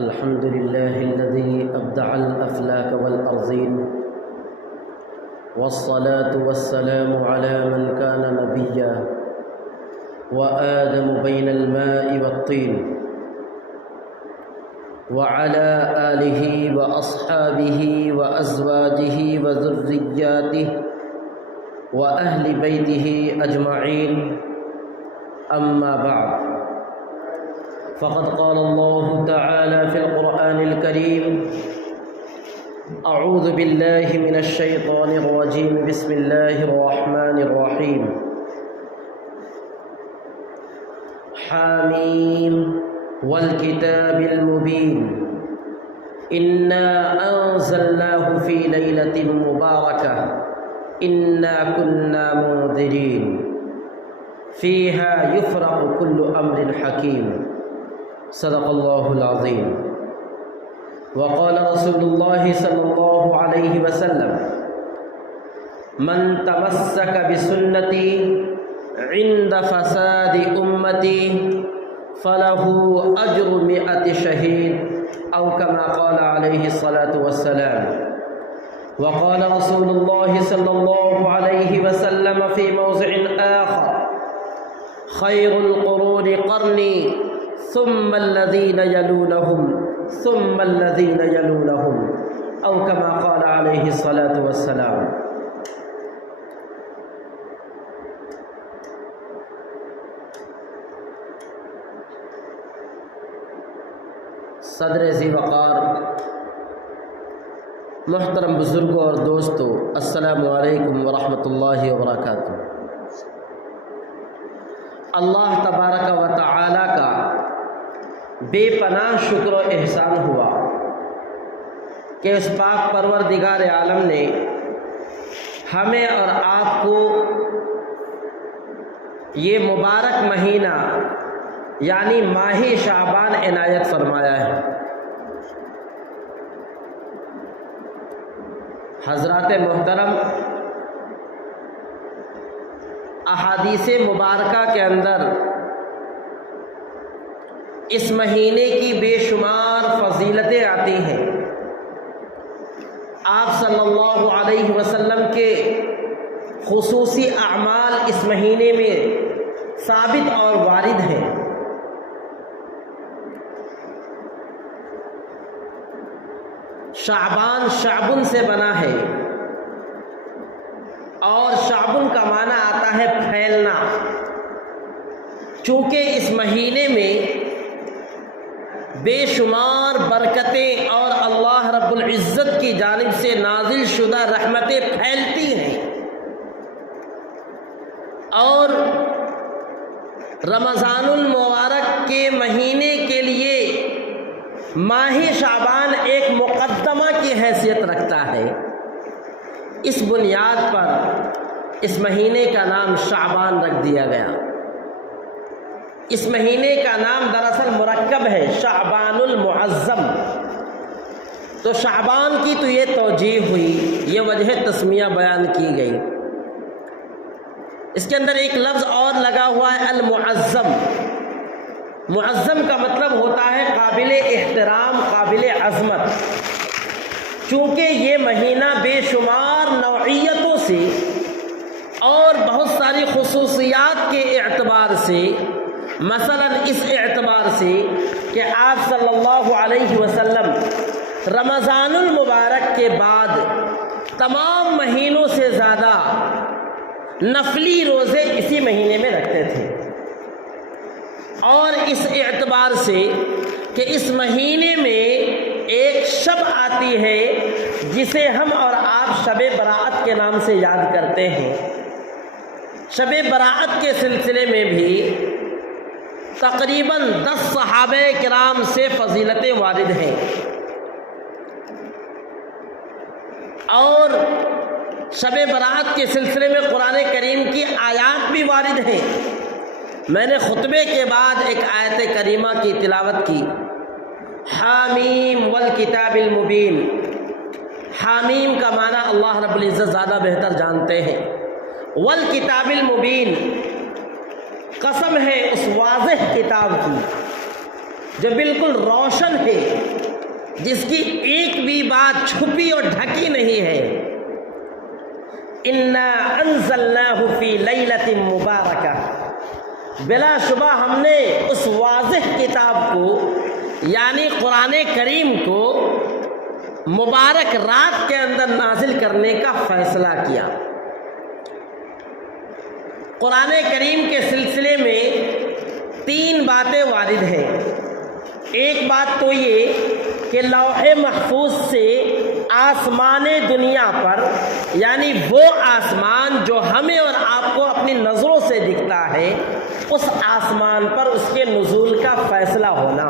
الحمد لله الذي أبدع الأفلاك والأرضين، والصلاة والسلام على من كان نبيا وآدم بين الماء والطين، وعلى آله وأصحابه وأزواجه وذرياته وأهل بيته أجمعين، أما بعد، فقد قال الله تعالى في القرآن الكريم: أعوذ بالله من الشيطان الرجيم، بسم الله الرحمن الرحيم. حاميم والكتاب المبين، إنا أنزلناه في ليلة مباركة إنا كنا منذرين فيها يفرق كل أمر حكيم. صدق الله العظيم. وقال رسول الله صلى الله عليه وسلم: من تمسك بسنتي عند فساد أمتي فله أجر 100 شهيد، أو كما قال عليه الصلاة والسلام. وقال رسول الله صلى الله عليه وسلم في موضع آخر: خير القرون قرني ثم الذين يلونهم ثم الذين يلونهم، أو كما قال عليه الصلاة والسلام. صدر ذی وقار، محترم بزرگوں اور دوستو، السلام علیکم ورحمۃ اللہ وبرکاتہ۔ اللہ تبارک و تعالی کا بے پناہ شکر و احسان ہوا کہ اس پاک پروردگار عالم نے ہمیں اور آپ کو یہ مبارک مہینہ یعنی ماہ شعبان عنایت فرمایا ہے۔ حضرات محترم، احادیث مبارکہ کے اندر اس مہینے کی بے شمار فضیلتیں آتی ہیں۔ آپ صلی اللہ علیہ وسلم کے خصوصی اعمال اس مہینے میں ثابت اور وارد ہیں۔ شعبان شعبن سے بنا ہے، اور شعبن کا معنی آتا ہے پھیلنا۔ چونکہ اس مہینے میں بے شمار برکتیں اور اللہ رب العزت کی جانب سے نازل شدہ رحمتیں پھیلتی ہیں، اور رمضان المبارک کے مہینے کے لیے ماہ شعبان ایک مقدمہ کی حیثیت رکھتا ہے۔ اس بنیاد پر اس مہینے کا نام شعبان رکھ دیا گیا۔ اس مہینے کا نام دراصل مرکب ہے، شعبان المعظم۔ تو شعبان کی تو یہ توجیہ ہوئی، یہ وجہ تسمیہ بیان کی گئی۔ اس کے اندر ایک لفظ اور لگا ہوا ہے، المعظم۔ معظم کا مطلب ہوتا ہے قابل احترام، قابل عظمت۔ چونکہ یہ مہینہ بے شمار نوعیتوں سے اور بہت ساری خصوصیات کے اعتبار سے، مثلا اس اعتبار سے کہ آپ صلی اللہ علیہ وسلم رمضان المبارک کے بعد تمام مہینوں سے زیادہ نفلی روزے اسی مہینے میں رکھتے تھے، اور اس اعتبار سے کہ اس مہینے میں ایک شب آتی ہے جسے ہم اور آپ شب براءت کے نام سے یاد کرتے ہیں۔ شب براءت کے سلسلے میں بھی تقریباً 10 صحابہ کرام سے فضیلتیں وارد ہیں، اور شب براءت کے سلسلے میں قرآن کریم کی آیات بھی وارد ہیں۔ میں نے خطبے کے بعد ایک آیت کریمہ کی تلاوت کی، حامیم والکتاب المبین۔ حامیم کا معنی اللہ رب العزت زیادہ بہتر جانتے ہیں۔ والکتاب المبین، قسم ہے اس واضح کتاب کی جو بالکل روشن ہے، جس کی ایک بھی بات چھپی اور ڈھکی نہیں ہے۔ انا انزلناہ فی لیلۃ مبارکہ، بلا شبہ ہم نے اس واضح کتاب کو یعنی قرآن کریم کو مبارک رات کے اندر نازل کرنے کا فیصلہ کیا۔ قرآن کریم کے سلسلے میں 3 باتیں وارد ہیں۔ ایک بات تو یہ کہ لوح محفوظ سے آسمان دنیا پر، یعنی وہ آسمان جو ہمیں اور آپ کو اپنی نظروں سے دکھتا ہے، اس آسمان پر اس کے نزول کا فیصلہ ہونا۔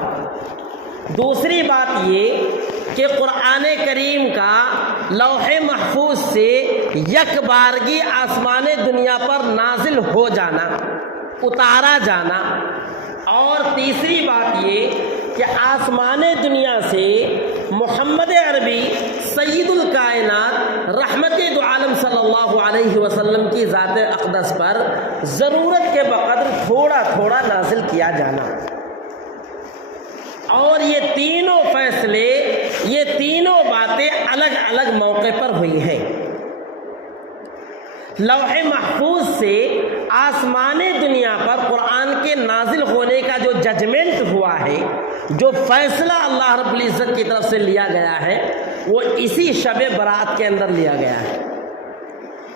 دوسری بات یہ کہ قرآن کریم کا لوح محفوظ سے یک بارگی آسمان دنیا پر نازل ہو جانا، اتارا جانا۔ اور تیسری بات یہ کہ آسمان دنیا سے محمد عربی سید الکائنات رحمت دو عالم صلی اللہ علیہ وسلم کی ذات اقدس پر ضرورت کے بقدر تھوڑا تھوڑا نازل کیا جانا۔ اور یہ تینوں فیصلے، یہ تینوں باتیں الگ الگ موقع پر ہوئی ہیں۔ لوح محفوظ سے آسمان دنیا پر قرآن کے نازل ہونے کا جو ججمنٹ ہوا ہے، جو فیصلہ اللہ رب العزت کی طرف سے لیا گیا ہے، وہ اسی شب برات کے اندر لیا گیا ہے۔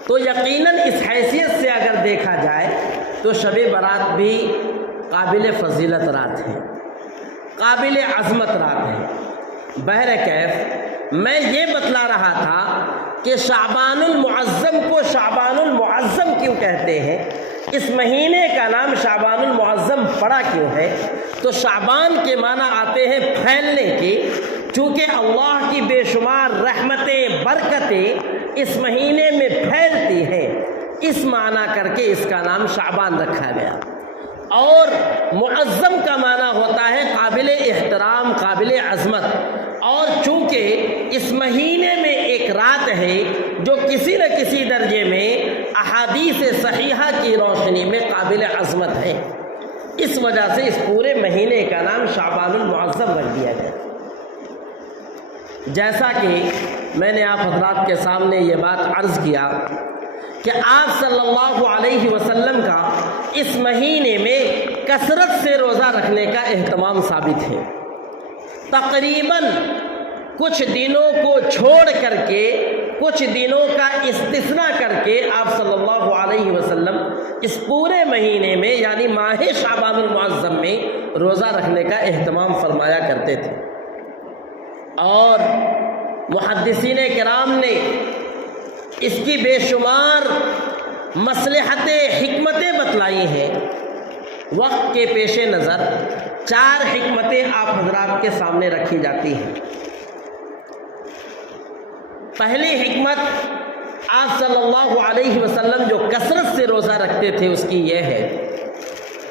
تو یقیناً اس حیثیت سے اگر دیکھا جائے تو شب برات بھی قابل فضیلت رات ہے، قابل عظمت رات ہے۔ بہرکیف میں یہ بتلا رہا تھا کہ شعبان المعظم کو شعبان المعظم کیوں کہتے ہیں، اس مہینے کا نام شعبان المعظم پڑا کیوں ہے؟ تو شعبان کے معنی آتے ہیں پھیلنے کے، چونکہ اللہ کی بے شمار رحمتیں، برکتیں اس مہینے میں پھیلتی ہیں، اس معنی کر کے اس کا نام شعبان رکھا گیا۔ اور معظم کا معنی ہوتا ہے قابل احترام، قابل عظمت۔ اور چونکہ اس مہینے میں ایک رات ہے جو کسی نہ کسی درجے میں احادیث صحیحہ کی روشنی میں قابل عظمت ہے، اس وجہ سے اس پورے مہینے کا نام شعبان المعظم رکھ دیا گیا۔ جیسا کہ میں نے آپ حضرات کے سامنے یہ بات عرض کیا کہ آپ صلی اللہ علیہ وسلم کا اس مہینے میں کثرت سے روزہ رکھنے کا اہتمام ثابت ہے۔ تقریباً کچھ دنوں کو چھوڑ کر کے، کچھ دنوں کا استثناء کر کے آپ صلی اللہ علیہ وسلم اس پورے مہینے میں یعنی ماہ شعبان المعظم میں روزہ رکھنے کا اہتمام فرمایا کرتے تھے۔ اور محدثین کرام نے اس کی بے شمار مصلحتیں، حکمتیں بتلائی ہیں۔ وقت کے پیش نظر 4 حکمتیں آپ حضرات کے سامنے رکھی جاتی ہیں۔ پہلی حکمت، آپ صلی اللہ علیہ وسلم جو کثرت سے روزہ رکھتے تھے اس کی یہ ہے،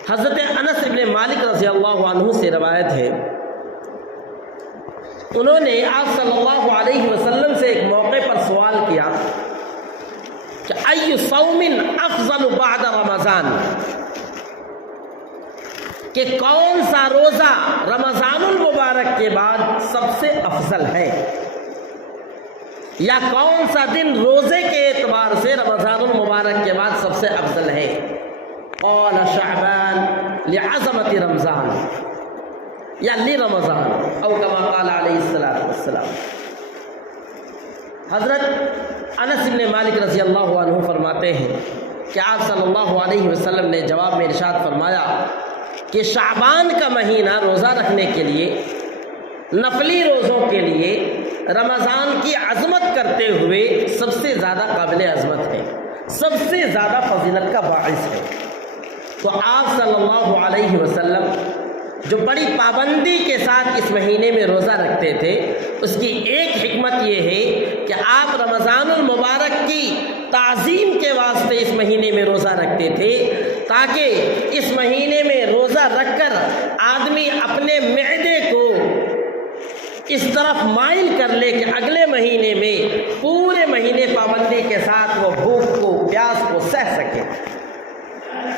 حضرت انس بن مالک رضی اللہ عنہ سے روایت ہے، انہوں نے آپ صلی اللہ علیہ وسلم سے ایک موقع پر سوال کیا کہ ای صوم افضل بعد رمضان، کہ کون سا روزہ رمضان المبارک کے بعد سب سے افضل ہے، یا کون سا دن روزے کے اعتبار سے رمضان المبارک کے بعد سب سے افضل ہے؟ قال شعبان لعظمت رمضان یا لرمضان او کما قال علیہ السلام۔ حضرت انس بن مالک رضی اللہ عنہ فرماتے ہیں کہ آپ صلی اللہ علیہ وسلم نے جواب میں ارشاد فرمایا کہ شعبان کا مہینہ روزہ رکھنے کے لیے، نفلی روزوں کے لیے رمضان کی عظمت کرتے ہوئے سب سے زیادہ قابل عظمت ہے، سب سے زیادہ فضیلت کا باعث ہے۔ تو آپ صلی اللہ علیہ وسلم جو بڑی پابندی کے ساتھ اس مہینے میں روزہ رکھتے تھے، اس کی ایک حکمت یہ ہے کہ آپ رمضان المبارک کی تعظیم کے واسطے اس مہینے میں روزہ رکھتے تھے، تاکہ اس مہینے میں روزہ رکھ کر آدمی اپنے معدے کو اس طرف مائل کر لے کہ اگلے مہینے میں پورے مہینے پابندی کے ساتھ وہ بھوک کو، پیاس کو سہ سکے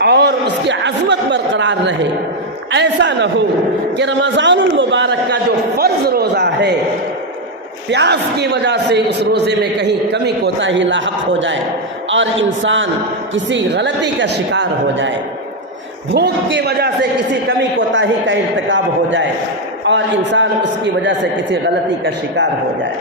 اور اس کی عظمت برقرار رہے۔ ایسا نہ ہو کہ رمضان المبارک کا جو فرض روزہ ہے، پیاس کی وجہ سے اس روزے میں کہیں کمی کوتاہی لاحق ہو جائے اور انسان کسی غلطی کا شکار ہو جائے، بھوک کی وجہ سے کسی کمی کوتاہی کا ارتکاب ہو جائے اور انسان اس کی وجہ سے کسی غلطی کا شکار ہو جائے۔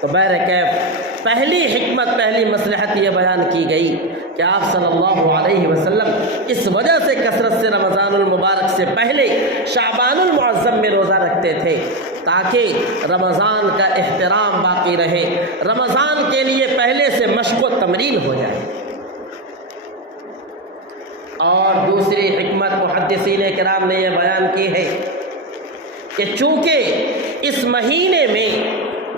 تو بہرکیف پہلی حکمت، پہلی مصلحت یہ بیان کی گئی کہ آپ صلی اللہ علیہ وسلم اس وجہ سے کثرت سے رمضان المبارک سے پہلے شعبان المعظم میں روزہ رکھتے تھے، تاکہ رمضان کا احترام باقی رہے، رمضان کے لیے پہلے سے مشق و تمرین ہو جائے۔ اور دوسری حکمت محدثین کرام نے یہ بیان کی ہے کہ چونکہ اس مہینے میں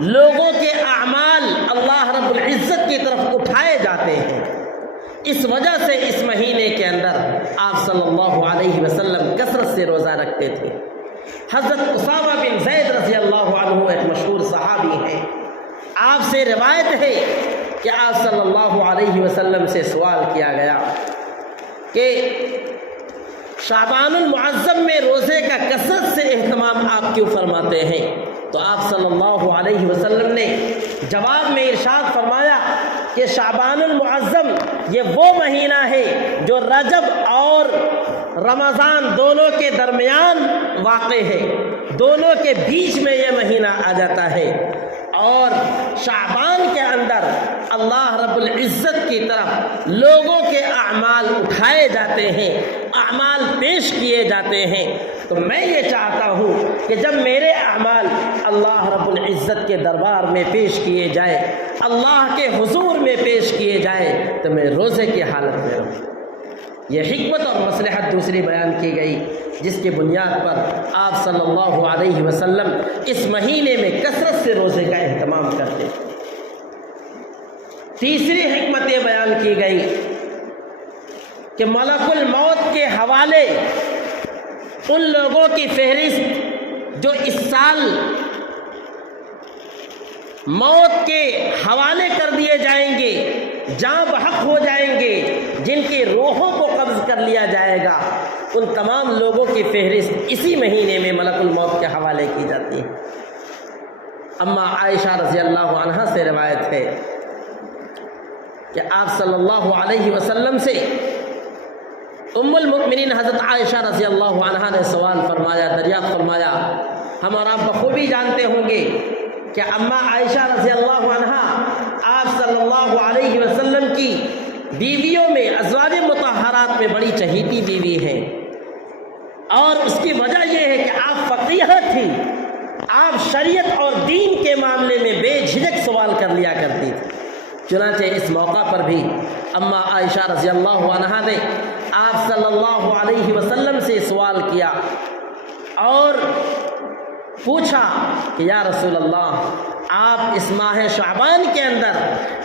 لوگوں کے اعمال اللہ رب العزت کی طرف اٹھائے جاتے ہیں، اس وجہ سے اس مہینے کے اندر آپ صلی اللہ علیہ وسلم کثرت سے روزہ رکھتے تھے۔ حضرت اسامہ بن زید رضی اللہ عنہ ایک مشہور صحابی ہیں، آپ سے روایت ہے کہ آپ صلی اللہ علیہ وسلم سے سوال کیا گیا کہ شعبان المعظم میں روزے کا کثرت سے اہتمام آپ کیوں فرماتے ہیں؟ تو آپ صلی اللہ علیہ وسلم نے جواب میں ارشاد فرمایا کہ شعبان المعظم یہ وہ مہینہ ہے جو رجب اور رمضان دونوں کے درمیان واقع ہے، دونوں کے بیچ میں یہ مہینہ آ جاتا ہے، اور شعبان کے اندر اللہ رب العزت کی طرف لوگوں کے اعمال اٹھائے جاتے ہیں، اعمال پیش کیے جاتے ہیں۔ تو میں یہ چاہتا ہوں کہ جب میرے اعمال اللہ رب العزت کے دربار میں پیش کیے جائے، اللہ کے حضور میں پیش کیے جائے، تو میں روزے کی حالت میں رہوں۔ یہ حکمت اور مصلحت دوسری بیان کی گئی، جس کی بنیاد پر آپ صلی اللہ علیہ وسلم اس مہینے میں کثرت سے روزے کا اہتمام کرتے۔ تیسری حکمت یہ بیان کی گئی کہ ملک الموت کے حوالے ان لوگوں کی فہرست جو اس سال موت کے حوالے کر دیے جائیں گے، جاں بحق ہو جائیں گے، جن کی روحوں کو قبض کر لیا جائے گا، ان تمام لوگوں کی فہرست اسی مہینے میں ملک الموت کے حوالے کی جاتی ہے۔ اما عائشہ رضی اللہ عنہا سے روایت ہے کہ آپ صلی اللہ علیہ وسلم سے ام المؤمنین حضرت عائشہ رضی اللہ عنہا نے سوال فرمایا، دریافت فرمایا۔ ہم اور آپ بخوبی جانتے ہوں گے کہ اما عائشہ رضی اللہ عنہا آپ صلی اللہ علیہ وسلم کی بیویوں میں، ازواج مطہرات میں بڑی چہیتی بیوی ہیں، اور اس کی وجہ یہ ہے کہ آپ فقیہ تھیں، آپ شریعت اور دین کے معاملے میں بے جھجک سوال کر لیا کرتی تھی۔ چنانچہ اس موقع پر بھی اما عائشہ رضی اللہ عنہا نے آپ صلی اللہ علیہ وسلم سے سوال کیا اور پوچھا کہ یا رسول اللہ، آپ اس ماہ شعبان کے اندر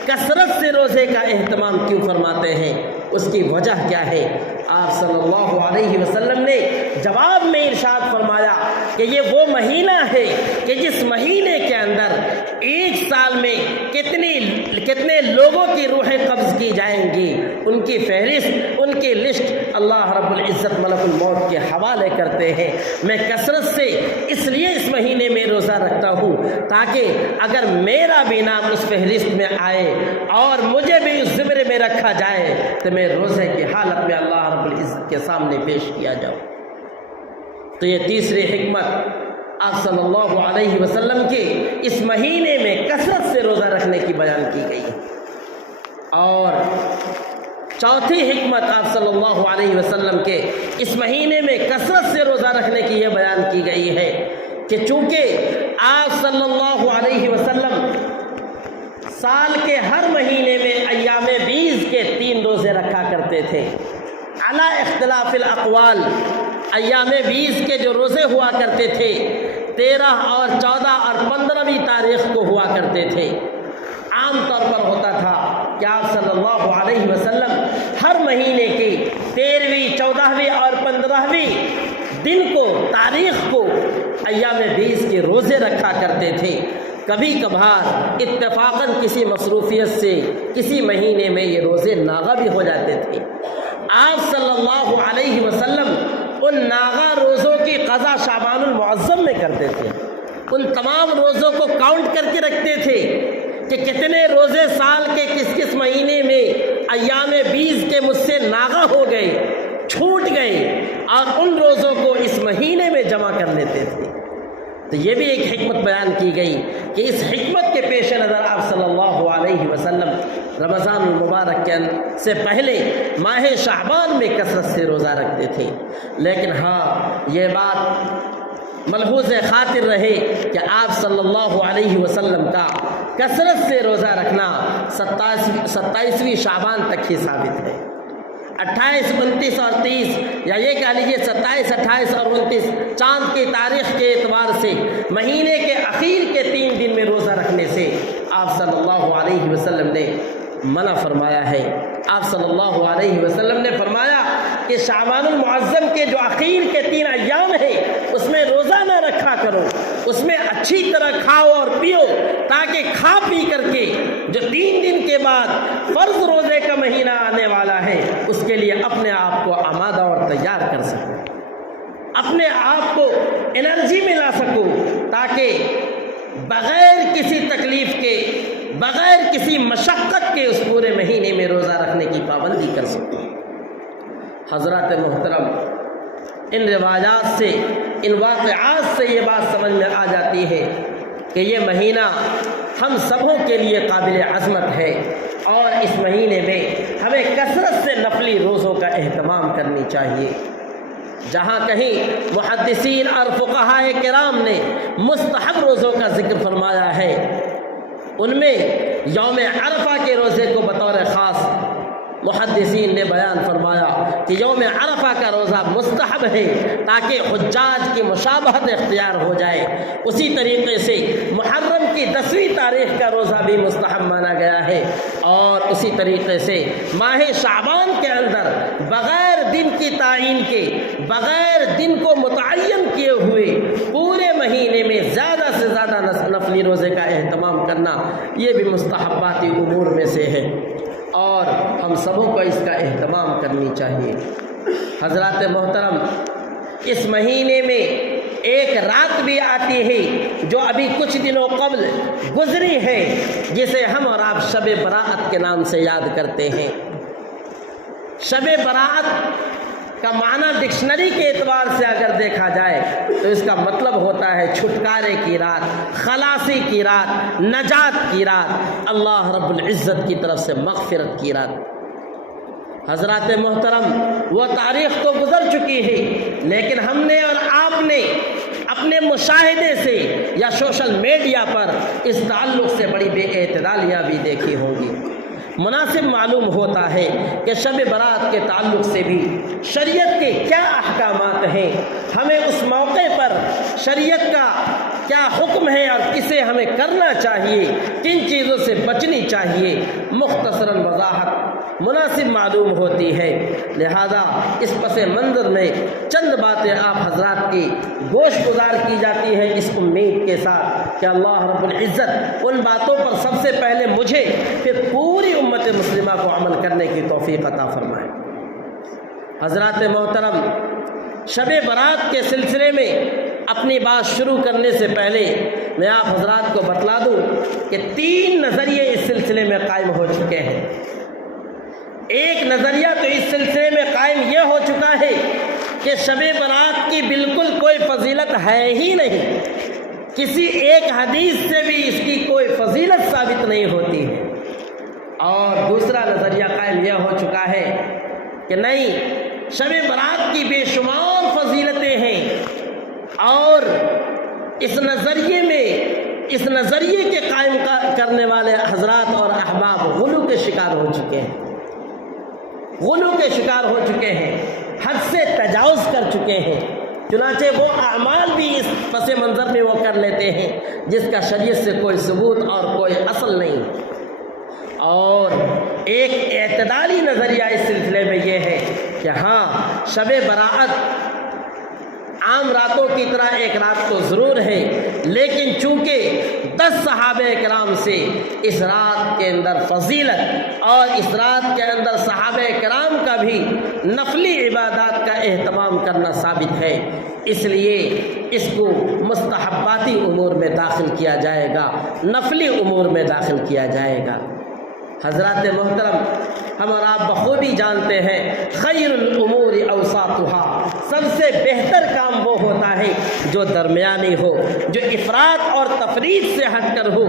کثرت سے روزے کا اہتمام کیوں فرماتے ہیں؟ اس کی وجہ کیا ہے؟ آپ صلی اللہ علیہ وسلم نے جواب میں ارشاد فرمایا کہ یہ وہ مہینہ ہے کہ جس مہینے کے اندر ایک سال میں کتنے لوگوں کی روحیں قبض کی جائیں گی، ان کی فہرست، ان کی لسٹ اللہ رب العزت ملک الموت کے حوالے کرتے ہیں۔ میں کثرت سے اس لیے اس مہینے میں روزہ رکھتا ہوں تاکہ اگر میرا بھی نام اس فہرست میں آئے اور مجھے بھی اس زمرے میں رکھا جائے تو میں روزے کی حالت میں اللہ رب العزت کے سامنے پیش کیا جاؤں۔ تو یہ تیسری حکمت آپ صلی اللہ علیہ وسلم کے اس مہینے میں کثرت سے روزہ رکھنے کی بیان کی گئی۔ اور چوتھی حکمت آپ صلی اللہ علیہ وسلم کے اس مہینے میں کثرت سے روزہ رکھنے کی یہ بیان کی گئی ہے کہ چونکہ آپ صلی اللہ علیہ وسلم مہینے میں ایام بیز کے 3 روزے رکھا کرتے تھے۔ علی اختلاف الاقوال، ایام بیز کے جو روزے ہوا کرتے تھے 13 اور 14 اور 15ویں تاریخ کو ہوا کرتے تھے۔ عام طور پر ہوتا تھا کہ آپ صلی اللہ علیہ وسلم ہر مہینے کی 13ویں، 14ویں اور 15ویں دن کو، تاریخ کو ایام بیز کے روزے رکھا کرتے تھے۔ کبھی کبھار اتفاقاً کسی مصروفیت سے کسی مہینے میں یہ روزے ناغہ بھی ہو جاتے تھے۔ آپ صلی اللہ علیہ وسلم ان ناغہ روزوں کی قضا شعبان المعظم میں کرتے تھے۔ ان تمام روزوں کو کاؤنٹ کر کے رکھتے تھے کہ کتنے روزے سال کے کس کس مہینے میں ایام بیز کے مجھ سے ناغہ ہو گئے، چھوٹ گئے، اور ان روزوں کو اس مہینے میں جمع کر لیتے تھے۔ تو یہ بھی ایک حکمت بیان کی گئی کہ اس حکمت کے پیش نظر آپ صلی اللہ علیہ وسلم رمضان المبارک سے پہلے ماہ شعبان میں کثرت سے روزہ رکھتے تھے۔ لیکن ہاں، یہ بات ملحوظ خاطر رہے کہ آپ صلی اللہ علیہ وسلم کا کثرت سے روزہ رکھنا 27ویں شعبان تک ہی ثابت ہے۔ 28، 29 اور 30، یا یہ کہہ لیجیے 27، 28 اور 29 چاند کی تاریخ کے اعتبار سے مہینے کے اخیر کے 3 دن میں روزہ رکھنے سے آپ صلی اللہ علیہ وسلم نے منع فرمایا ہے۔ آپ صلی اللہ علیہ وسلم نے فرمایا کہ شعبان المعظم کے جو اخیر کے 3 ایام ہیں اس میں روزہ نہ رکھا کرو، اس میں اچھی طرح کھاؤ اور پیو، تاکہ کھا پی کر کے جو 3 دن کے بعد فرض روزے کا مہینہ آنے والا ہے اس کے لیے اپنے آپ کو آمادہ اور تیار کر سکو، اپنے آپ کو انرجی میں لا سکو، تاکہ بغیر کسی تکلیف کے، بغیر کسی مشقت کے اس پورے مہینے میں روزہ رکھنے کی پابندی کر سکو۔ حضرات محترم، ان روایات سے، ان واقعات سے یہ بات سمجھ میں آ جاتی ہے کہ یہ مہینہ ہم سبوں کے لیے قابل عظمت ہے، اور اس مہینے میں ہمیں کثرت سے نفلی روزوں کا اہتمام کرنی چاہیے۔ جہاں کہیں محدثین اور فقہائے کرام نے مستحب روزوں کا ذکر فرمایا ہے، ان میں یوم عرفہ کے روزے کو بطور خاص محدثین نے بیان فرمایا کہ یوم عرفہ کا روزہ مستحب ہے تاکہ حجاج کی مشابہت اختیار ہو جائے۔ اسی طریقے سے محرم کی 10ویں تاریخ کا روزہ بھی مستحب مانا گیا ہے، اور اسی طریقے سے ماہ شعبان کے اندر بغیر دن کی تعین کے، بغیر دن کو متعین کیے ہوئے پورے مہینے میں زیادہ سے زیادہ نفلی روزے کا اہتمام کرنا یہ بھی مستحباتی امور میں سے ہے، اور ہم سبوں کو اس کا اہتمام کرنی چاہیے۔ حضرات محترم، اس مہینے میں ایک رات بھی آتی ہے جو ابھی کچھ دنوں قبل گزری ہے، جسے ہم اور آپ شب براءت کے نام سے یاد کرتے ہیں۔ شب براءت کا معنی ڈکشنری کے اعتبار سے اگر دیکھا جائے تو اس کا مطلب ہوتا ہے چھٹکارے کی رات، خلاصی کی رات، نجات کی رات، اللہ رب العزت کی طرف سے مغفرت کی رات۔ حضرات محترم، وہ تاریخ تو گزر چکی ہے، لیکن ہم نے اور آپ نے اپنے مشاہدے سے یا سوشل میڈیا پر اس تعلق سے بڑی بے اعتدالیاں بھی دیکھی ہوں گی۔ مناسب معلوم ہوتا ہے کہ شب برات کے تعلق سے بھی شریعت کے کیا احکامات ہیں، ہمیں اس موقع پر شریعت کا کیا حکم ہے اور کسے ہمیں کرنا چاہیے، کن چیزوں سے بچنی چاہیے، مختصراً وضاحت مناسب معلوم ہوتی ہے۔ لہذا اس پس منظر میں چند باتیں آپ حضرات کی گوش گزار کی جاتی ہیں، اس امید کے ساتھ کہ اللہ رب العزت ان باتوں پر سب سے پہلے مجھے پھر پوری امت مسلمہ کو عمل کرنے کی توفیق عطا فرمائے۔ حضرات محترم، شب برات کے سلسلے میں اپنی بات شروع کرنے سے پہلے میں آپ حضرات کو بتلا دوں کہ 3 نظریے اس سلسلے میں قائم ہو چکے ہیں۔ ایک نظریہ تو اس سلسلے میں قائم یہ ہو چکا ہے کہ شب برات کی بالکل کوئی فضیلت ہے ہی نہیں، کسی ایک حدیث سے بھی اس کی کوئی فضیلت ثابت نہیں ہوتی ہے۔ اور دوسرا نظریہ قائم یہ ہو چکا ہے کہ نہیں، شب برات کی بے شمار فضیلتیں ہیں، اور اس نظریے میں اس نظریے کے قائم کرنے والے حضرات اور احباب غلو کے شکار ہو چکے ہیں، غلو کے شکار ہو چکے ہیں، حد سے تجاوز کر چکے ہیں۔ چنانچہ وہ اعمال بھی اس پس منظر میں وہ کر لیتے ہیں جس کا شریعت سے کوئی ثبوت اور کوئی اصل نہیں۔ اور ایک اعتدالی نظریہ اس سلسلے میں یہ ہے کہ ہاں شب برأت عام راتوں کی طرح ایک رات تو ضرور ہے، لیکن چونکہ 10 صحابہ کرام سے اس رات کے اندر فضیلت اور اس رات کے اندر صحابہ کرام کا بھی نفلی عبادات کا اہتمام کرنا ثابت ہے، اس لیے اس کو مستحباتی امور میں داخل کیا جائے گا، نفلی امور میں داخل کیا جائے گا۔ حضرات محترم، ہم اور آپ بخوبی جانتے ہیں خیر الامور اوساطها، سب سے بہتر کام وہ ہوتا ہے جو درمیانی ہو، جو افراط اور تفریط سے ہٹ کر ہو۔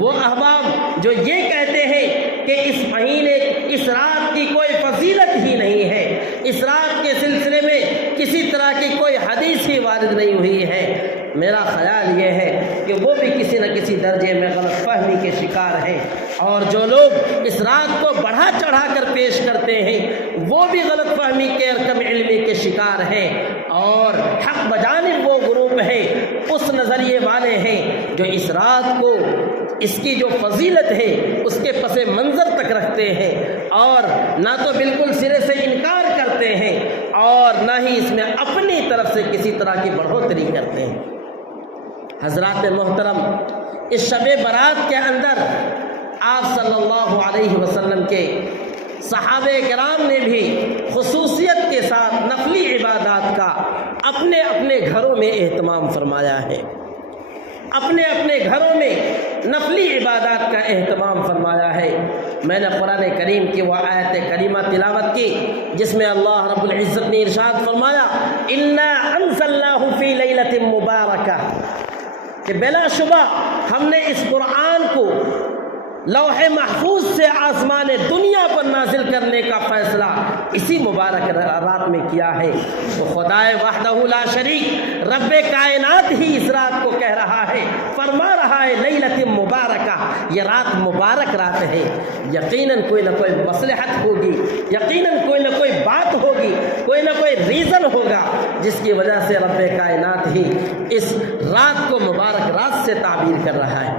وہ احباب جو یہ کہتے ہیں کہ اس مہینے اس رات کی کوئی فضیلت ہی نہیں ہے، اس رات کے سلسلے میں کسی طرح کی کوئی حدیث ہی وارد نہیں ہوئی ہے، میرا خیال یہ ہے کہ وہ بھی کسی نہ کسی درجے میں غلط فہمی کے شکار ہیں، اور جو لوگ اس رات کو بڑھا چڑھا کر پیش کرتے ہیں وہ بھی غلط فہمی کے اور کم علمی کے شکار ہیں، اور حق بجانب وہ گروپ ہے، اس نظریے والے ہیں جو اس رات کو اس کی جو فضیلت ہے اس کے پس منظر تک رکھتے ہیں، اور نہ تو بالکل سرے سے انکار کرتے ہیں اور نہ ہی اس میں اپنی طرف سے کسی طرح کی بڑھوتری کرتے ہیں۔ حضرات محترم، اس شب برات کے اندر آپ صلی اللہ علیہ وسلم کے صحابہ کرام نے بھی خصوصیت کے ساتھ نفلی عبادات کا اپنے اپنے گھروں میں اہتمام فرمایا ہے، اپنے اپنے گھروں میں نفلی عبادات کا اہتمام فرمایا ہے۔ میں نے قرآن کریم کی وہ آیت کریمہ تلاوت کی جس میں اللہ رب العزت نے ارشاد فرمایا اِنَّا أَنزَلْنَاهُ فِي لَيْلَةٍ مُبَارَكَةٍ، کہ بلا شبہ ہم نے اس قرآن کو لوح محفوظ سے آسمان دنیا پر نازل کرنے کا فیصلہ اسی مبارک رات میں کیا ہے۔ تو خدائے وحدہ لا شریک رب کائنات ہی اس رات کو کہہ رہا ہے، فرما رہا ہے لیلۃ مبارکہ، یہ رات مبارک رات ہے، یقیناً کوئی نہ کوئی مصلحت ہوگی، یقیناً کوئی نہ کوئی بات ہوگی، کوئی نہ کوئی ریزن ہوگا جس کی وجہ سے رب کائنات ہی اس رات کو مبارک رات سے تعبیر کر رہا ہے۔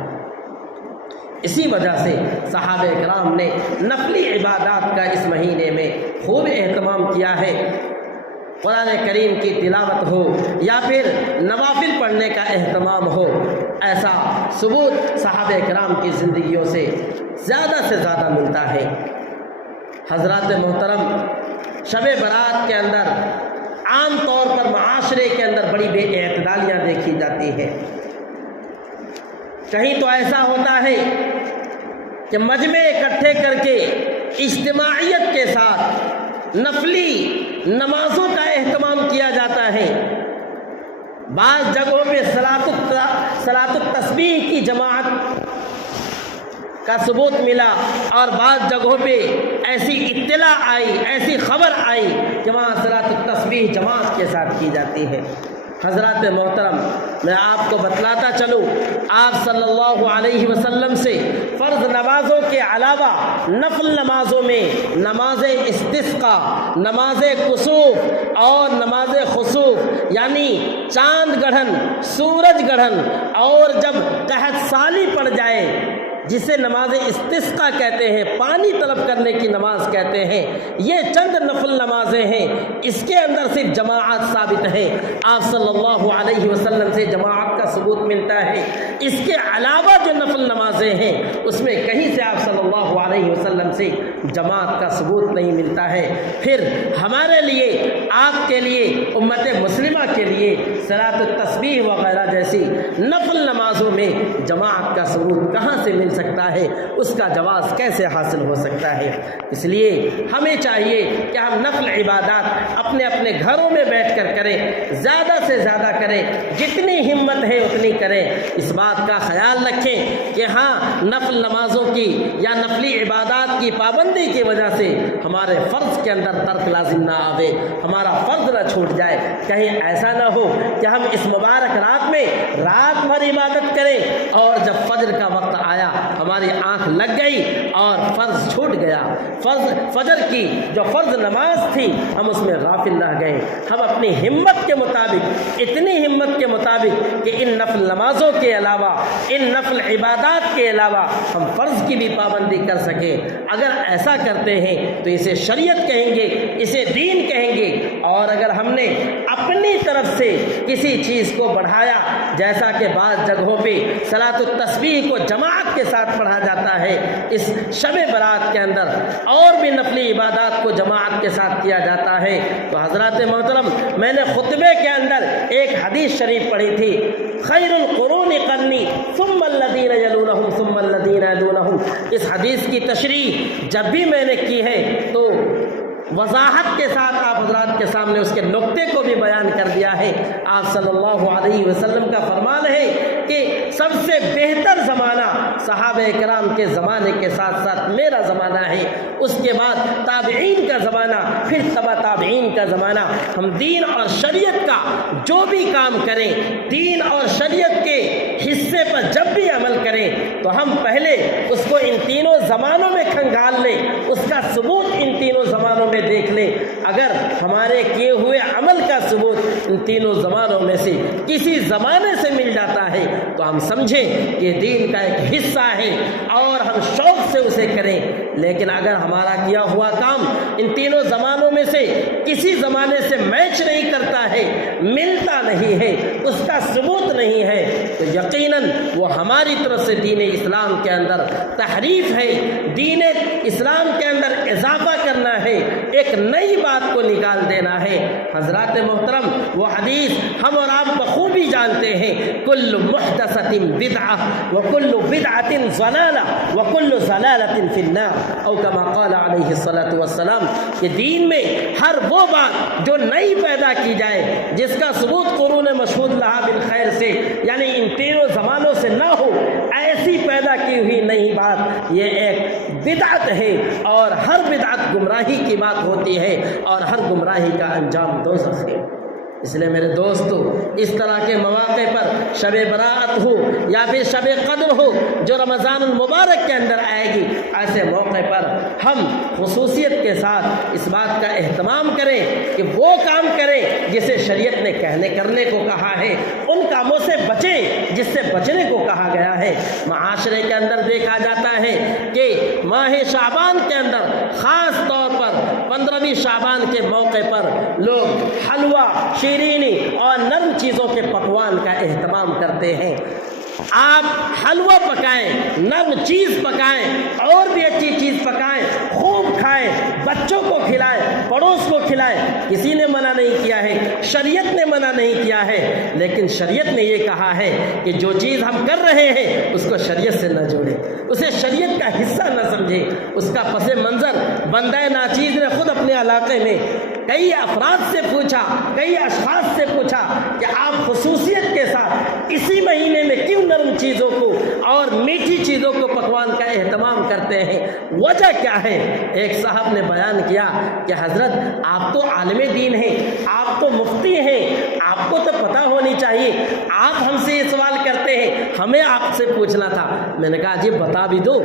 اسی وجہ سے صحابہ کرام نے نفلی عبادات کا اس مہینے میں خوب اہتمام کیا ہے، قرآن کریم کی تلاوت ہو یا پھر نوافل پڑھنے کا اہتمام ہو، ایسا ثبوت صحابہ کرام کی زندگیوں سے زیادہ ملتا ہے۔ حضرات محترم، شب برات کے اندر عام طور پر معاشرے کے اندر بڑی بے اعتدالیاں دیکھی جاتی ہیں۔ کہیں تو ایسا ہوتا ہے کہ مجمع اکٹھے کر کے اجتماعیت کے ساتھ نفلی نمازوں کا اہتمام کیا جاتا ہے، بعض جگہوں پہ صلاۃ التسبیح کی جماعت کا ثبوت ملا، اور بعض جگہوں پہ ایسی اطلاع آئی، ایسی خبر آئی کہ وہاں صلاۃ التسبیح جماعت کے ساتھ کی جاتی ہے۔ حضرات محترم، میں آپ کو بتلاتا چلوں، آپ صلی اللہ علیہ وسلم سے فرض نمازوں کے علاوہ نفل نمازوں میں نماز استسقاء، نماز کسوف اور نماز خسوف، یعنی چاند گڑھن، سورج گڑھن اور جب قحط سالی پڑ جائے جسے نماز استسقاء کہتے ہیں، پانی طلب کرنے کی نماز کہتے ہیں، یہ چند نفل نمازیں ہیں، اس کے اندر صرف جماعت ثابت ہے، آپ صلی اللہ علیہ وسلم سے جماعت کا ثبوت ملتا ہے۔ اس کے علاوہ جو نفل نمازیں ہیں اس میں کہیں سے آپ صلی اللہ علیہ وسلم سے جماعت کا ثبوت نہیں ملتا ہے۔ پھر ہمارے لیے، آپ کے لیے، امت مسلمہ کے لیے صلاۃ التسبیح وغیرہ جیسی نفل نمازوں میں جماعت کا ثبوت کہاں سے مل سکتا ہے، اس کا جواز کیسے حاصل ہو سکتا ہے؟ اس لیے ہمیں چاہیے کہ ہم نفل عبادات اپنے اپنے گھروں میں بیٹھ کر کریں، زیادہ سے زیادہ کریں، جتنی ہمت ہے اتنی کریں۔ اس بات کا خیال رکھیں کہ کہ ہاں نفل نمازوں کی یا نفلی عبادات کی پابندی کی وجہ سے ہمارے فرض کے اندر ترک لازم نہ آوے، ہمارا فرض نہ چھوٹ جائے۔ کہیں ایسا نہ ہو کہ ہم اس مبارک رات میں رات بھر عبادت کریں اور جب فجر کا وقت آیا ہماری آنکھ لگ گئی اور فرض چھوٹ گیا، فجر کی جو فرض نماز تھی ہم اس میں غافل رہ گئے۔ ہم اپنی ہمت کے مطابق، اتنی ہمت کے مطابق کہ ان نفل نمازوں کے علاوہ، ان نفل عبادات کے علاوہ ہم فرض کی بھی پابندی کر سکیں، اگر ایسا کرتے ہیں تو اسے شریعت کہیں گے، اسے دین کہیں گے۔ اور اگر ہم نے اپنی طرف سے کسی چیز کو بڑھایا، جیسا کہ بعض جگہوں پہ صلاۃ التسبیح کو جماعت کے ساتھ پڑھا جاتا ہے، اس شب برات کے اندر اور بھی نفلی عبادات کو جماعت کے ساتھ کیا جاتا ہے، تو حضرات محترم میں نے خطبے کے اندر ایک حدیث شریف پڑھی تھی، خیر القرون قرنی ثم الذین یلونہم ثم الذین یلونہم۔ اس حدیث کی تشریح جب بھی میں نے کی ہے تو وضاحت کے ساتھ آپ حضرات کے سامنے اس کے نقطے کو بھی بیان کر دیا ہے۔ آپ صلی اللہ علیہ وسلم کا فرمان ہے کہ سب سے بہتر زمانہ صحابہ کرام کے زمانے کے ساتھ ساتھ میرا زمانہ ہے، اس کے بعد تابعین کا زمانہ، پھر تبع تابعین کا زمانہ۔ ہم دین اور شریعت کا جو بھی کام کریں، دین اور شریعت کے حصے پر جب بھی عمل کریں تو ہم پہلے اس کو ان تینوں زمانوں میں کھنگال لیں، اس کا ثبوت ان تینوں زمانوں میں دیکھ لیں۔ اگر ہمارے کیے ہوئے عمل کا ثبوت ان تینوں زمانوں میں سے کسی زمانے سے مل جاتا ہے تو ہم سمجھیں کہ دین کا ایک حصہ ہے اور ہم شوق سے اسے کریں۔ لیکن اگر ہمارا کیا ہوا کام ان تینوں زمانوں میں سے کسی زمانے سے میچ نہیں کرتا ہے، ملتا نہیں ہے، اس کا ثبوت نہیں ہے، تو یقیناً وہ ہماری طرف سے دین اسلام کے اندر تحریف ہے، دین اسلام کے اندر اضافہ کرنا ہے، ایک نئی بات کو نکال دینا ہے۔ حضرات محترم وہ حدیث ہم اور آپ بخوبی جانتے ہیں، کل محدثۃ بدعہ وکل بدعۃ ضلالہ وکل ضلالۃ فی النار، او کما قال علیہ الصلاۃ والسلام، کہ دین میں ہر وہ بات جو نئی پیدا کی جائے جس کا ثبوت قرون مشہود لہا بالخیر سے، یعنی ان تینوں زمانوں سے نہ ہو، ایسی پیدا کی ہوئی نئی بات یہ ایک بدعت ہے، اور ہر بدعت گمراہی کی بات ہوتی ہے اور ہر گمراہی کا انجام دوزخ ہے۔ اس لیے میرے دوستو، اس طرح کے مواقع پر شب برات ہو یا پھر شب قدر ہو جو رمضان المبارک کے اندر آئے گی، ایسے موقع پر ہم خصوصیت کے ساتھ اس بات کا اہتمام کریں کہ وہ کام کریں جسے شریعت نے کرنے کو کہا ہے، ان کاموں سے بچیں جس سے بچنے کو کہا گیا ہے۔ معاشرے کے اندر دیکھا جاتا ہے کہ ماہ شعبان کے اندر خاص طور پر 15ویں شعبان کے موقع پر لوگ حلوہ، شیرینی اور نرم چیزوں کے پکوان کا اہتمام کرتے ہیں۔ آپ حلوہ پکائیں، نرم چیز پکائیں، اور بھی اچھی چیز پکائیں، خوب کھائیں، بچوں کو کھلائیں، پڑوس کو کھلائیں، کسی نے منع نہیں کیا ہے، شریعت نے منع نہیں کیا ہے، لیکن شریعت نے یہ کہا ہے کہ جو چیز ہم کر رہے ہیں اس کو شریعت سے نہ جوڑیں، اسے شریعت کا حصہ نہ سمجھیں۔ اس کا پس منظر بندہ ناچیز نے خود اپنے علاقے میں کئی افراد سے پوچھا، کئی اشخاص سے پوچھا کہ آپ خصوصیت کے ساتھ اسی مہینے میں کیوں نرم چیزوں کو اور میٹھی چیزوں کو پکوان کا اہتمام کرتے ہیں، وجہ کیا ہے؟ ایک صاحب نے بیان کیا کہ حضرت آپ تو عالم دین ہیں، آپ تو مفتی ہیں، آپ کو تو پتہ ہونی چاہیے، آپ ہم سے یہ سوال کرتے ہیں، ہمیں آپ سے پوچھنا تھا۔ میں نے کہا جی بتا بھی دو،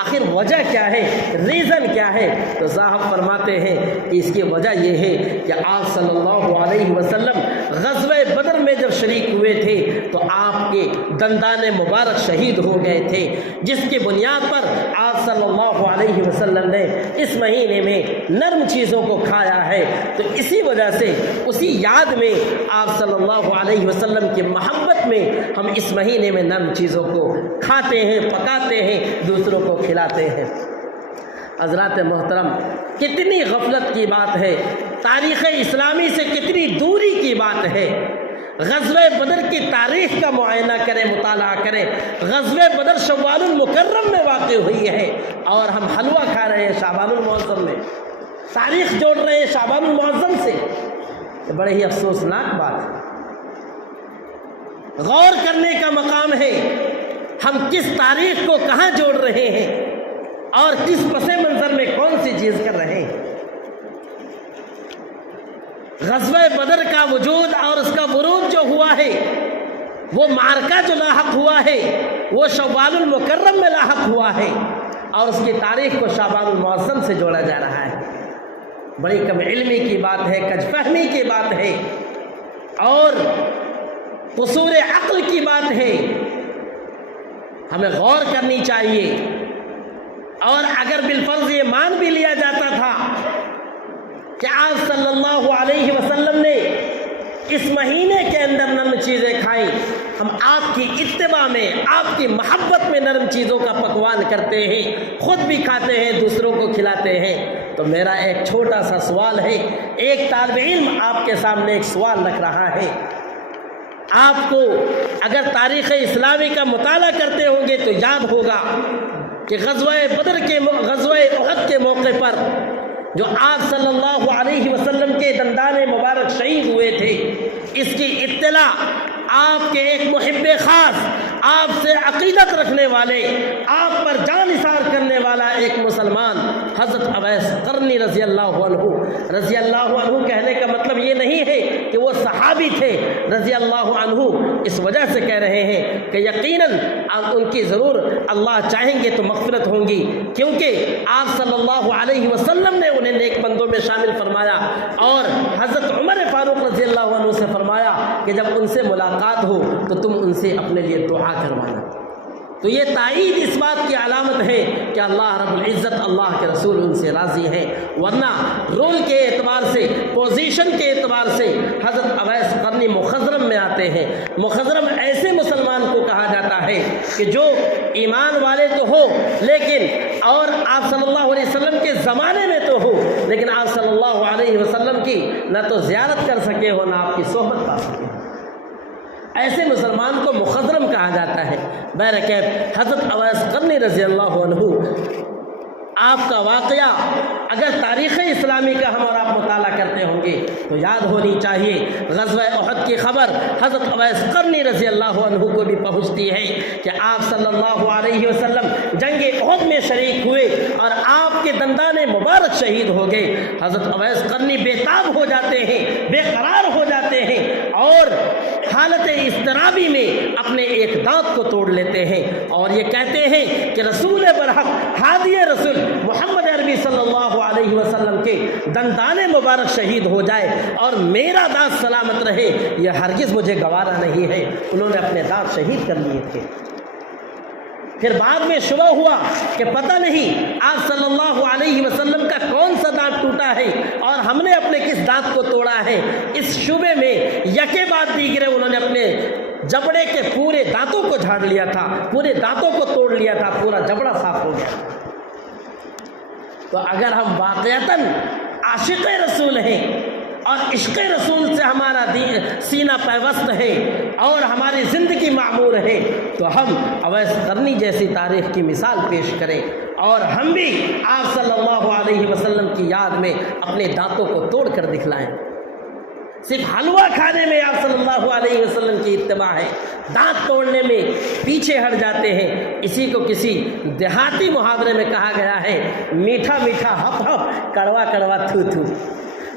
آخر وجہ کیا ہے، ریزن کیا ہے؟ تو صاحب فرماتے ہیں کہ اس کی وجہ یہ ہے کہ آپ صلی اللہ علیہ وسلم غزوہ بدر میں جب شریک ہوئے تھے تو آپ کے دندان مبارک شہید ہو گئے تھے، جس کی بنیاد پر آپ صلی اللہ علیہ وسلم نے اس مہینے میں نرم چیزوں کو کھایا ہے۔ تو اسی وجہ سے اسی یاد میں آپ صلی اللہ علیہ وسلم کی محبت میں ہم اس مہینے میں نرم چیزوں کو کھاتے ہیں، پکاتے ہیں، دوسروں کو کھلاتے ہیں۔ حضرات محترم کتنی غفلت کی بات ہے، تاریخ اسلامی سے کتنی دوری کی بات ہے۔ غزوہ بدر کی تاریخ کا معائنہ کریں، مطالعہ کریں۔ غزوہ بدر شوال المکرم میں واقع ہوئی ہے اور ہم حلوہ کھا رہے ہیں شعبان المعظم میں، تاریخ جوڑ رہے ہیں شعبان المعظم سے۔ بڑے ہی افسوسناک بات ہے، غور کرنے کا مقام ہے ہم کس تاریخ کو کہاں جوڑ رہے ہیں اور کس پس منظر میں کون سی چیز کر رہے ہیں۔ غزوہ بدر کا وجود اور اس کا ورود جو ہوا ہے، وہ معرکہ جو لاحق ہوا ہے وہ شوال المکرم میں لاحق ہوا ہے، اور اس کی تاریخ کو شعبان المعظم سے جوڑا جا رہا ہے۔ بڑی کم علمی کی بات ہے، کج فہمی کی بات ہے اور قصور عقل کی بات ہے، ہمیں غور کرنی چاہیے۔ اور اگر بالفرض یہ مان بھی لیا جاتا تھا کہ آپ صلی اللہ علیہ وسلم نے اس مہینے کے اندر نرم چیزیں کھائیں، ہم آپ کی اتباع میں، آپ کی محبت میں نرم چیزوں کا پکوان کرتے ہیں، خود بھی کھاتے ہیں، دوسروں کو کھلاتے ہیں، تو میرا ایک چھوٹا سا سوال ہے، ایک طالب علم آپ کے سامنے ایک سوال رکھ رہا ہے۔ آپ کو اگر تاریخ اسلامی کا مطالعہ کرتے ہوں گے تو یاد ہوگا کہ غزوہ احد کے موقع پر جو آپ صلی اللہ علیہ وسلم کے دندان مبارک شہید ہوئے تھے، اس کی اطلاع آپ کے ایک محب خاص، آپ سے عقیدت رکھنے والے، آپ پر جان نثار کرنے والا ایک مسلمان حضرت اویس قرنی رضی اللہ عنہ، رضی اللہ عنہ کہنے کا مطلب یہ نہیں ہے کہ وہ صحابی تھے، رضی اللہ عنہ اس وجہ سے کہہ رہے ہیں کہ یقیناً ان کی ضرور اللہ چاہیں گے تو مغفرت ہوں گی، کیونکہ آپ صلی اللہ علیہ وسلم نے انہیں نیک بندوں میں شامل فرمایا، اور حضرت عمر فاروق رضی اللہ عنہ سے فرمایا کہ جب ان سے ملاقات ہو تو تم ان سے اپنے لیے دعا کروانا۔ تو یہ تائید اس بات کی علامت ہے کہ اللہ رب العزت، اللہ کے رسول ان سے راضی ہیں، ورنہ رول کے اعتبار سے، پوزیشن کے اعتبار سے حضرت اویس قرنی مخضرم میں آتے ہیں۔ مخضرم ایسے مسلمان کو کہا جاتا ہے کہ جو ایمان والے تو ہو لیکن، اور آپ صلی اللہ علیہ وسلم کے زمانے میں تو ہو لیکن آپ صلی اللہ علیہ وسلم کی نہ تو زیارت کر سکے ہو، نہ آپ کی صحبت پا سکے ہو، ایسے مسلمان کو مخضرم کہا جاتا ہے۔ بہرکیف حضرت اویس قرنی رضی اللہ عنہ، آپ کا واقعہ اگر تاریخ اسلامی کا ہم اور آپ مطالعہ کرتے ہوں گے تو یاد ہونی چاہیے۔ غزوہ احد کی خبر حضرت اویس قرنی رضی اللہ عنہ کو بھی پہنچتی ہے کہ آپ صلی اللہ علیہ وسلم جنگ احد میں شریک ہوئے اور آپ کے دندان مبارک شہید ہو گئے۔ حضرت اویس قرنی بے تاب ہو جاتے ہیں، بے قرار ہو جاتے ہیں، اور حالت اضطرابی میں اپنے ایک دانت کو توڑ لیتے ہیں، اور یہ کہتے ہیں کہ رسول برحق، ہادی رسول محمد عربی صلی اللہ علیہ وسلم کے دندان مبارک شہید ہو جائے اور میرا دانت سلامت رہے، یہ ہرگز مجھے گوارا نہیں ہے۔ انہوں نے اپنے دانت شہید کر لیے تھے۔ پھر بعد میں شبہ ہوا کہ پتہ نہیں آپ صلی اللہ علیہ وسلم کا کون سا دانت ٹوٹا ہے اور ہم نے اپنے کس دانت کو توڑا ہے۔ اس شبے میں یکے بعد دیگرے انہوں نے اپنے جبڑے کے پورے دانتوں کو جھاڑ لیا تھا، پورے دانتوں کو توڑ لیا تھا، پورا جبڑا صاف ہو گیا۔ تو اگر ہم واقعتاً عاشق رسول ہیں اور عشق رسول سے ہمارا سینہ پیوست ہے اور ہماری زندگی معمور ہے تو ہم اویس قرنی جیسی تاریخ کی مثال پیش کریں اور ہم بھی آپ صلی اللہ علیہ وسلم کی یاد میں اپنے دانتوں کو توڑ کر دکھلائیں۔ صرف حلوہ کھانے میں آپ صلی اللہ علیہ وسلم کی اتباع ہے، دانت توڑنے میں پیچھے ہٹ جاتے ہیں۔ اسی کو کسی دیہاتی محاورے میں کہا گیا ہے، میٹھا میٹھا ہپ ہپ، کڑوا کڑوا تھو تھو۔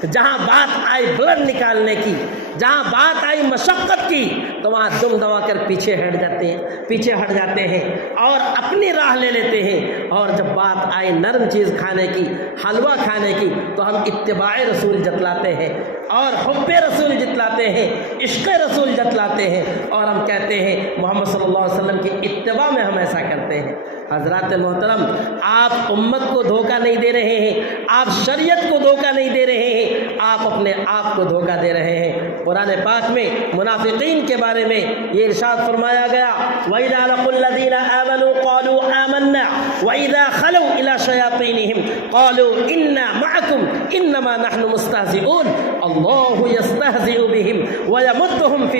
جہاں بات آئی بلڈ نکالنے کی، جہاں بات آئی مشقت کی، تو وہاں دم دما کر پیچھے ہٹ جاتے ہیں اور اپنی راہ لے لیتے ہیں، اور جب بات آئی نرم چیز کھانے کی، حلوہ کھانے کی، تو ہم اتباع رسول جتلاتے ہیں اور حب رسول جتلاتے ہیں، عشق رسول جتلاتے ہیں، اور ہم کہتے ہیں محمد صلی اللہ علیہ وسلم کی اتباع میں ہم ایسا کرتے ہیں۔ حضرات محترم، آپ امت کو دھوکہ نہیں دے رہے ہیں، آپ شریعت کو دھوکہ نہیں دے رہے ہیں، آپ اپنے آپ کو دھوکہ دے رہے ہیں۔ قرآن پاک میں منافقین کے بارے میں یہ ارشاد فرمایا گیا، وَإِذَا لَقُوا الَّذِينَ آمَنُوا قَالُوا آمَنَّا وَإِذَا خَلَوْا إِلَى شَيَاطِينِهِمْ قَالُوا إِنَّا مَعَكُمْ إِنَّمَا نَحْنُ مُسْتَهْزِئُونَ اللَّهُ يَسْتَهْزِئُ بِهِمْ وَيَمُدُّهُمْ فِي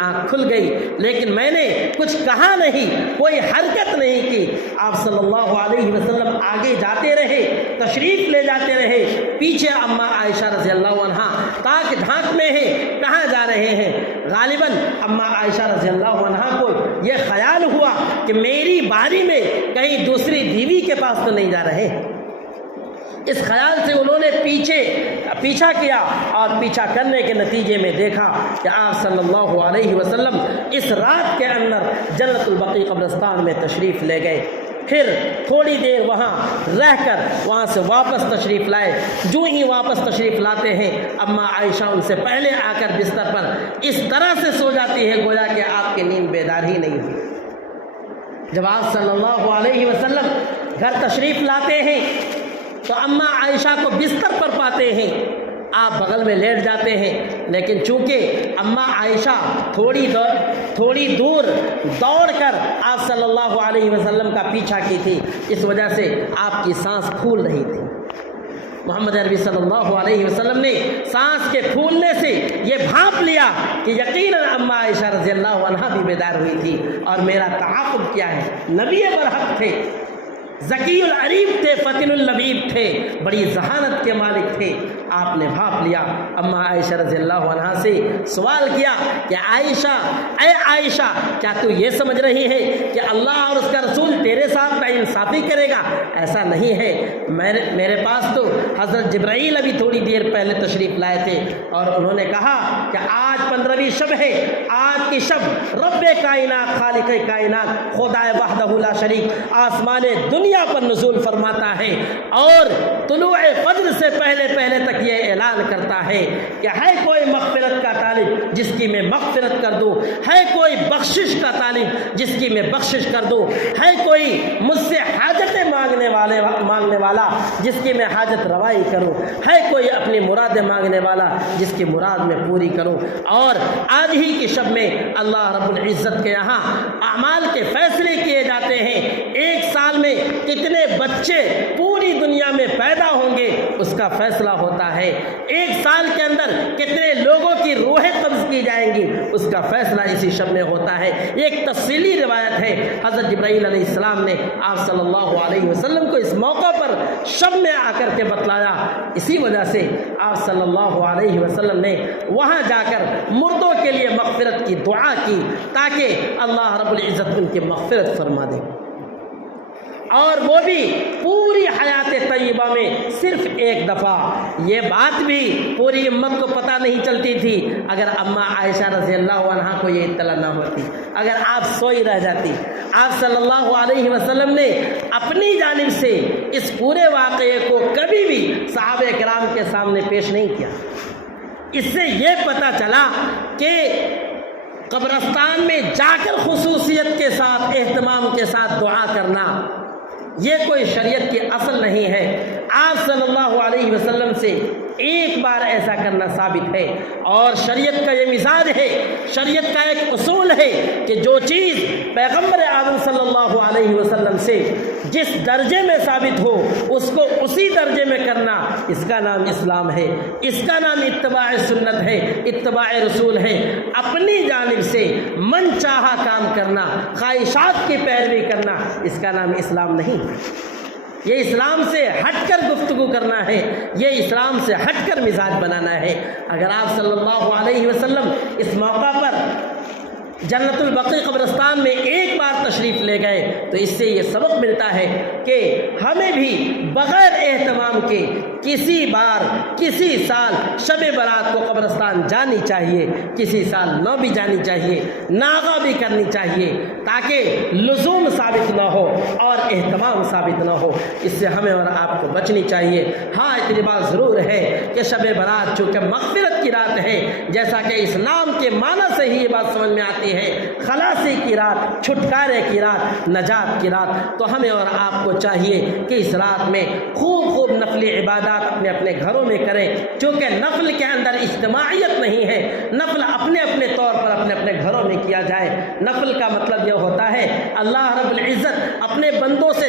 آنکھ کھل گئی، لیکن میں نے کچھ کہا نہیں، کوئی حرکت نہیں کی۔ آپ صلی اللہ علیہ وسلم آگے جاتے رہے، تشریف لے جاتے رہے، پیچھے اماں عائشہ رضی اللہ عنہا تاک جھانک میں ہیں کہاں جا رہے ہیں۔ غالباً اماں عائشہ رضی اللہ عنہا کو یہ خیال ہوا کہ میری باری میں کہیں دوسری بیوی کے پاس تو نہیں جا رہے۔ اس خیال سے انہوں نے پیچھا کیا، اور پیچھا کرنے کے نتیجے میں دیکھا کہ آپ صلی اللہ علیہ وسلم اس رات کے اندر جنت البقیع قبرستان میں تشریف لے گئے۔ پھر تھوڑی دیر وہاں رہ کر وہاں سے واپس تشریف لائے۔ جو ہی واپس تشریف لاتے ہیں اماں عائشہ ان سے پہلے آ کر بستر پر اس طرح سے سو جاتی ہے گویا کہ آپ کی نیند بیدار ہی نہیں ہوئی۔ جب آپ صلی اللہ علیہ وسلم گھر تشریف لاتے ہیں تو اماں عائشہ کو بستر پر پاتے ہیں، آپ بغل میں لیٹ جاتے ہیں، لیکن چونکہ اماں عائشہ تھوڑی دور دوڑ کر آپ صلی اللہ علیہ وسلم کا پیچھا کی تھی، اس وجہ سے آپ کی سانس پھول رہی تھی۔ محمد عربی صلی اللہ علیہ وسلم نے سانس کے پھولنے سے یہ بھانپ لیا کہ یقیناً اماں عائشہ رضی اللہ عنہا بھی بیدار ہوئی تھی، اور میرا تعاقب کیا ہے، نبی برحق تھے، ذکی العریب تھے، فتن اللبیب تھے، بڑی ذہانت کے مالک تھے۔ آپ نے بھانپ لیا۔ اماں عائشہ رضی اللہ عنہا سے سوال کیا کہ عائشہ، اے عائشہ، کیا تو یہ سمجھ رہی ہے کہ اللہ اور اس کا رسول تیرے ساتھ ناانصافی کرے گا؟ ایسا نہیں ہے، میرے پاس تو حضرت جبرائیل ابھی تھوڑی دیر پہلے تشریف لائے تھے، اور انہوں نے کہا کہ آج 15ویں شب ہے، آج کی شب رب کائنات، خالق کائنات، خدائے وحدہ لا شریک آسمان دنیا پر نزول فرماتا ہے، اور طلوع فجر سے پہلے تک یہ اعلان کرتا ہے کہ ہے کوئی مغفرت کا طالب جس کی میں مغفرت کر دوں، ہے کوئی بخشش کا طالب جس کی میں بخشش کر دوں، ہے کوئی مجھ سے حاجتیں مانگنے والا جس کی میں حاجت روائی کروں، ہے کوئی اپنی مرادیں مانگنے والا جس کی مراد میں پوری کروں۔ اور آج ہی کی شب میں اللہ رب العزت کے یہاں اعمال کے فیصلے کیے جاتے ہیں۔ ایک سال میں کتنے بچے پوری دنیا میں پیدا ہوں گے اس کا فیصلہ ہوتا ہے، ایک سال کے اندر کتنے لوگوں کی روحیں قبض کی جائیں گی اس کا فیصلہ اسی شب میں ہوتا ہے۔ ایک تفصیلی روایت ہے، حضرت جبرائیل علیہ السلام نے آپ صلی اللہ علیہ وسلم کو اس موقع پر شب میں آ کر کے بتلایا، اسی وجہ سے آپ صلی اللہ علیہ وسلم نے وہاں جا کر مردوں کے لیے مغفرت کی دعا کی تاکہ اللہ رب العزت ان کی مغفرت فرما دے، اور وہ بھی پوری حیات طیبہ میں صرف ایک دفعہ۔ یہ بات بھی پوری امت کو پتہ نہیں چلتی تھی اگر اماں عائشہ رضی اللہ عنہا کو یہ اطلاع نہ ہوتی، اگر آپ سوئی رہ جاتی۔ آپ صلی اللہ علیہ وسلم نے اپنی جانب سے اس پورے واقعے کو کبھی بھی صحابہ کرام کے سامنے پیش نہیں کیا۔ اس سے یہ پتہ چلا کہ قبرستان میں جا کر خصوصیت کے ساتھ، اہتمام کے ساتھ دعا کرنا یہ کوئی شریعت کی اصل نہیں ہے۔ آپ صلی اللہ علیہ وسلم سے ایک بار ایسا کرنا ثابت ہے، اور شریعت کا یہ مزاج ہے، شریعت کا ایک اصول ہے کہ جو چیز پیغمبر اعظم صلی اللہ علیہ وسلم سے جس درجے میں ثابت ہو اس کو اسی درجے میں کرنا، اس کا نام اسلام ہے، اس کا نام اتباع سنت ہے، اتباع رسول ہے۔ اپنی جانب سے من چاہا کام کرنا، خواہشات کی پیروی کرنا، اس کا نام اسلام نہیں۔ یہ اسلام سے ہٹ کر گفتگو کرنا ہے، یہ اسلام سے ہٹ کر مزاج بنانا ہے۔ اگر آپ صلی اللہ علیہ وسلم اس موقع پر جنت البقیع قبرستان میں ایک بار تشریف لے گئے تو اس سے یہ سبق ملتا ہے کہ ہمیں بھی بغیر اہتمام کے کسی بار کسی سال شب برات کو قبرستان جانی چاہیے، کسی سال نہ بھی جانی چاہیے، ناغہ بھی کرنی چاہیے، تاکہ لزوم ثابت نہ ہو اور اہتمام ثابت نہ ہو۔ اس سے ہمیں اور آپ کو بچنی چاہیے۔ ہاں اتنی بات ضرور ہے کہ شب برات چونکہ مغفرت کی رات ہے، جیسا کہ اس نام کے معنی سے ہی یہ بات سمجھ میں آتی ہے، خلاصی کی رات، چھٹکارے کی رات، نجات کی رات، تو ہمیں اور آپ کو چاہیے کہ اس رات میں خوب نفلی عبادات اپنے گھروں میں کریں، چونکہ نفل کے اندر اجتماعیت نہیں ہے، نفل اپنے طور پر اپنے گھروں میں کیا جائے۔ نفل کا مطلب یہ ہوتا ہے اللہ رب العزت اپنے بندوں سے